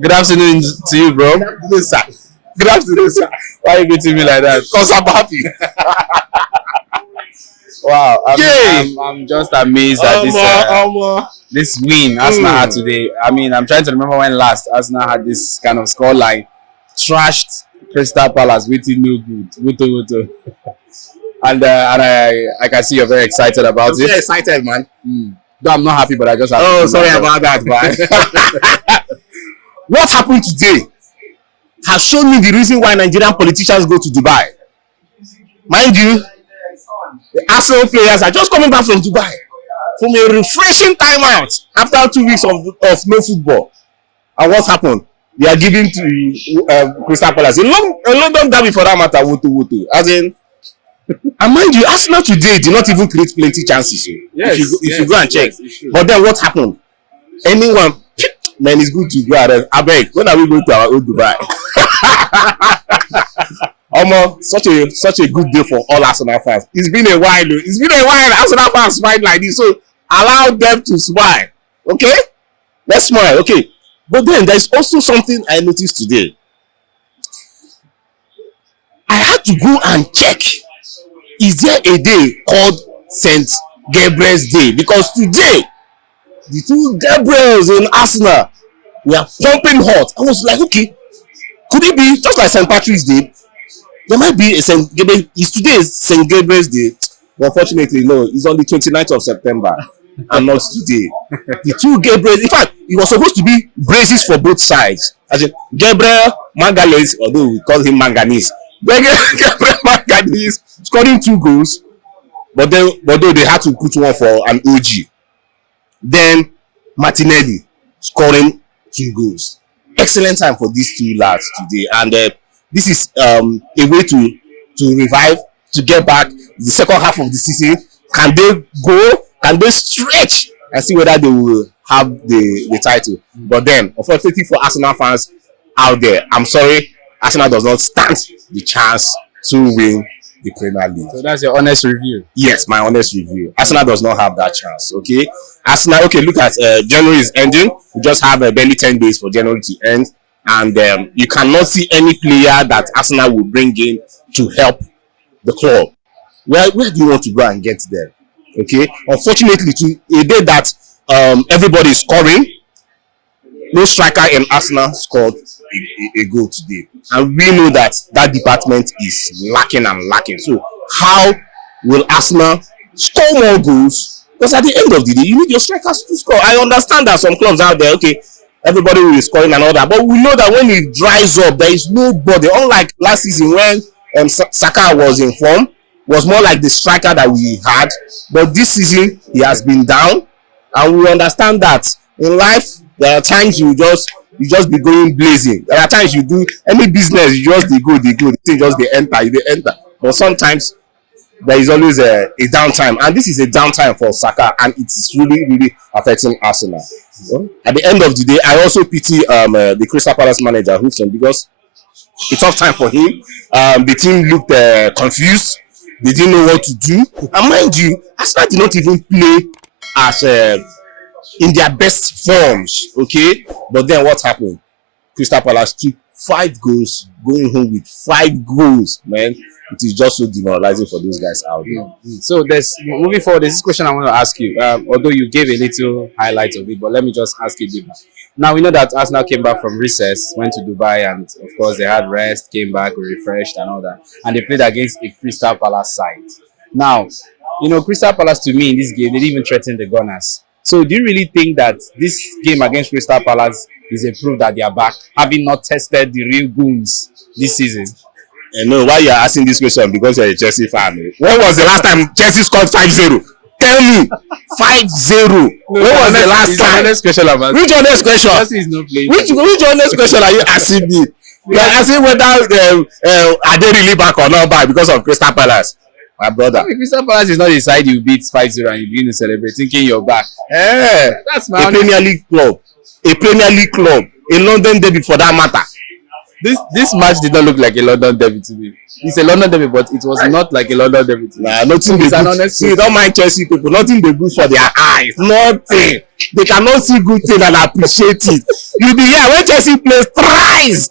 Good afternoon to you, bro. Good afternoon, sir. Good afternoon, sir. Why are you greeting me like that? Because I'm happy. Wow, Yay! I'm just amazed at this win Arsenal had today. I mean, I'm trying to remember when last Arsenal had this kind of scoreline. Trashed Crystal Palace, waiting no good. Wuto. And I can see you're very excited about it. Very excited, man. Though I'm not happy, but I just have Oh, sorry about that, man. What happened today has shown me the reason why Nigerian politicians go to Dubai. Mind you, the Arsenal players are just coming back from Dubai from a refreshing time out after 2 weeks of no football. And what happened? They are giving to Crystal Palace a London derby for that matter. Wuto. As in, and mind you, Arsenal today did not even create plenty chances. Yes, if you go and check. Yes, but then what happened? Anyone, man, it's good to go ahead. I beg, when are we going to our own Dubai? Such a good day for all Arsenal fans. It's been a while. Arsenal fans smile like this, so allow them to smile. Okay, let's smile. Okay, but then there's also something I noticed today. I had to go and check. Is there a day called St. Gabriel's Day? Because today, the two Gabriels in Arsenal were pumping hot. I was like, okay, could it be just like St. Patrick's Day? There might be a St. Gabriel. Is today St. Gabriel's Day? But unfortunately, no. It's on the 29th of September and not today. The two Gabriels, in fact, it was supposed to be braces for both sides. As in, Gabriel Manganese, although we call him Manganese. Gabriel Manganese scoring 2 goals, but though they had to put one for an OG. Then Martinelli scoring 2 goals. Excellent time for these two lads today, and this is a way to revive, to get back the second half of the season. Can they go? Can they stretch and see whether they will have the title? But then, unfortunately for Arsenal fans out there, I'm sorry, Arsenal does not stand the chance to win the Premier League. So that's your honest review? Yes, my honest review. Arsenal does not have that chance, okay? Arsenal, okay, look at January is ending. We just have barely 10 days for January to end. And you cannot see any player that Arsenal will bring in to help the club. Where do you want to go and get there? Okay? Unfortunately, to a day that everybody is scoring, no striker in Arsenal scored a goal today. And we know that department is lacking. So how will Arsenal score more goals? Because at the end of the day, you need your strikers to score. I understand that some clubs out there, okay, everybody will be scoring and all that. But we know that when it dries up, there is nobody. Unlike last season when Saka was in form, was more like the striker that we had. But this season, he has been down. And we understand that in life, there are times you just be going blazing. There are times you do any business, you just go. The thing just they enter. But sometimes there is always a downtime, and this is a downtime for Saka, and it's really affecting Arsenal. At the end of the day, I also pity the Crystal Palace manager Houston, because it's tough time for him. The team looked confused. They didn't know what to do. And mind you, Arsenal did not even play as in their best forms, okay? But then what happened? Crystal Palace took 5 goals, going home with 5 goals, man. It is just so demoralizing for those guys out there. So moving forward, there's this question I want to ask you. Although you gave a little highlight of it, but let me just ask you deeper. Now we know that Arsenal came back from recess, went to Dubai, and of course they had rest, came back, refreshed, and all that, and they played against a Crystal Palace side. Now, Crystal Palace, to me in this game, they didn't even threaten the Gunners. So do you really think that this game against Crystal Palace is a proof that they are back, having not tested the real goons this season? No, why you are asking this question? Because you're a Chelsea fan. When was the last time Chelsea scored 5-0? Tell me. 5-0. When was the last time? Honest question I'm asking. Which honest question? Chelsea is not playing. Which honest question are you asking me? You are asking whether are they really back or not back because of Crystal Palace? My brother. Crystal Palace is not a side you beat 5-0 and you begin to celebrate thinking you're back. That's my Premier League club. A Premier League club. A London derby for that matter. This match did not look like a London derby to me. It's a London derby, but it was not like a London derby to me. Nah, nothing they good. See, don't mind Chelsea people. Nothing they good for their eyes. Nothing. They cannot see good thing and appreciate it. You be here when Chelsea plays tries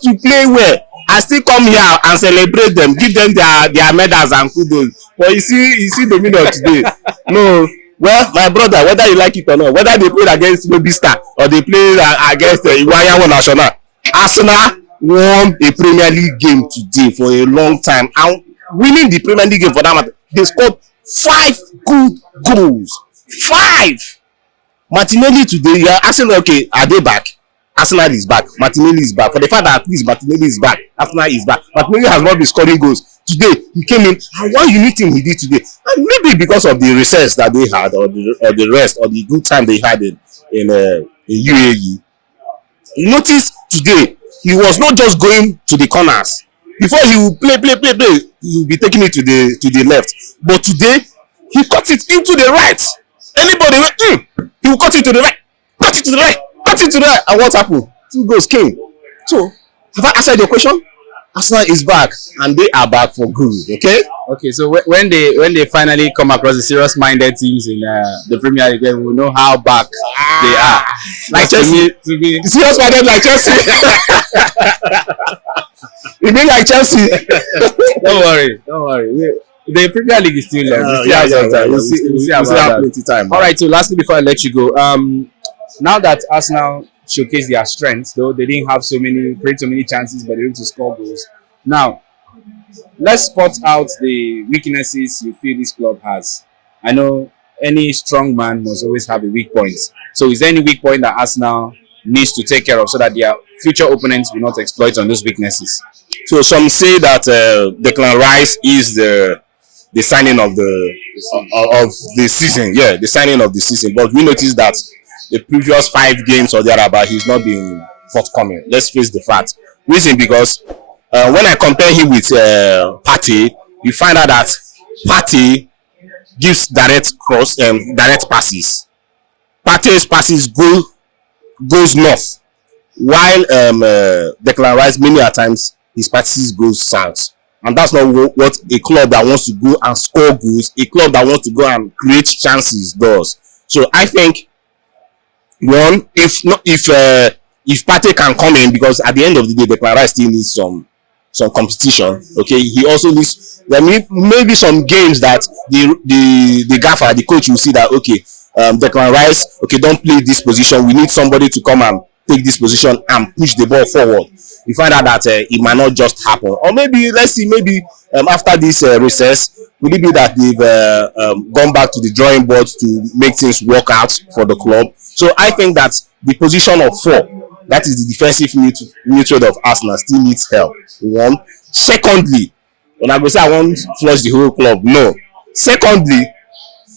to play well. I still come here and celebrate them, give them their medals and kudos. But you see the middle today. No. Well, my brother, whether you like it or not, whether they played against Lobby Star or they played against Iwayawo National, Arsenal won a Premier League game today for a long time. And winning the Premier League game for that matter, they scored 5 good goals. 5! Martinelli today, you are asking, okay, are they back? Arsenal is back. Martinelli is back. For the fact that at least Martinelli is back, Arsenal is back. Martinelli has not been scoring goals. Today, he came in, and one unique thing he did today, and maybe because of the recess that they had, or the rest, or the good time they had in UAE, you notice today, he was not just going to the corners. Before he will play, he will be taking it to the left. But today, he cut it into the right. Anybody, he will cut it to the right, cut it to the right. And what happened? 2 goals came. So, have I answered your question? Arsenal is back, and they are back for good. Okay. So when they finally come across the serious-minded teams in the Premier League, then we'll know how back they are. Like Chelsea, to be serious-minded like Chelsea. You mean like Chelsea? Don't worry. The Premier League is still there. We'll see about plenty time. All right. So lastly, before I let you go, now that Arsenal showcased their strengths, though they didn't have create so many chances, but they were able to score goals. Now, let's spot out the weaknesses you feel this club has. I know any strong man must always have a weak point. So, is there any weak point that Arsenal needs to take care of so that their future opponents will not exploit on those weaknesses? So, some say that Declan Rice is the signing of the season. Yeah, the signing of the season. But we noticed that the previous 5 games or thereabout, he's not been forthcoming. Let's face the fact. Reason because when I compare him with Partey, you find out that Partey gives direct passes. Partey's passes goes north, while Declan Rice many a times his passes goes south. And that's not what a club that wants to go and score goals, a club that wants to go and create chances does. So I think, one, if Partey can come in, because at the end of the day, Declan Rice still needs some competition. Okay, he also needs, there may be some games that the gaffer, the coach will see that, okay, Declan Rice, okay, don't play this position. We need somebody to come and take this position and push the ball forward. You find out that it might not just happen, or maybe let's see, maybe after this recess, will it be that they've gone back to the drawing board to make things work out for the club? So I think that the position of 4, that is the defensive midfield of Arsenal, still needs help. One. Secondly, when I go say I want to flush the whole club, no. Secondly,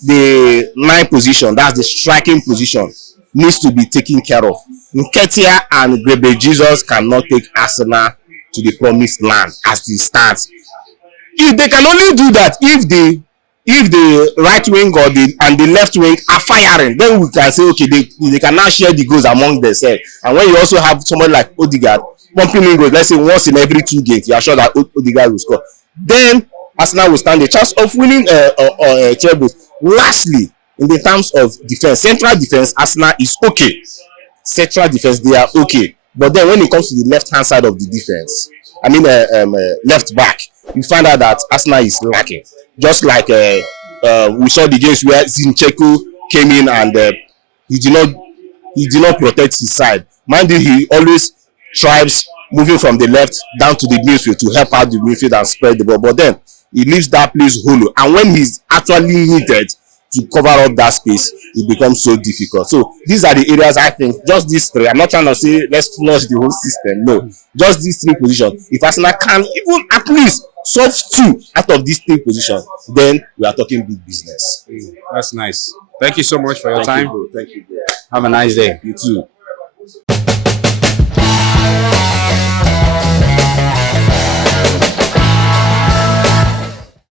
the 9 position, that's the striking position, needs to be taken care of. Nketiah and Gabriel Jesus cannot take Arsenal to the promised land as it stands. If they can only do that if the right wing or the left wing are firing, then we can say, okay, they can now share the goals among themselves. And when you also have somebody like Odegaard pumping in goals, let's say once in every 2 games, you are sure that Odegaard will score. Then Arsenal will stand a chance of winning trebles. Lastly, in the terms of defense, central defense, Arsenal is okay. Central defense, they are okay. But then when it comes to the left-hand side of the defense, I mean left back, you find out that Arsenal is lacking. Just like we saw the games where Zinchenko came in and he did not protect his side. Mind you, he always tries moving from the left down to the midfield to help out the midfield and spread the ball. But then he leaves that place hollow. And when he's actually needed to cover up that space, it becomes so difficult. So these are the areas I think, just these 3. I'm not trying to say let's flush the whole system. No, just these 3 positions. If Arsenal can even at least solve 2 out of these 3 positions, then we are talking big business. That's nice. Thank you so much for your time. Thank you, bro. Have a nice day. You too.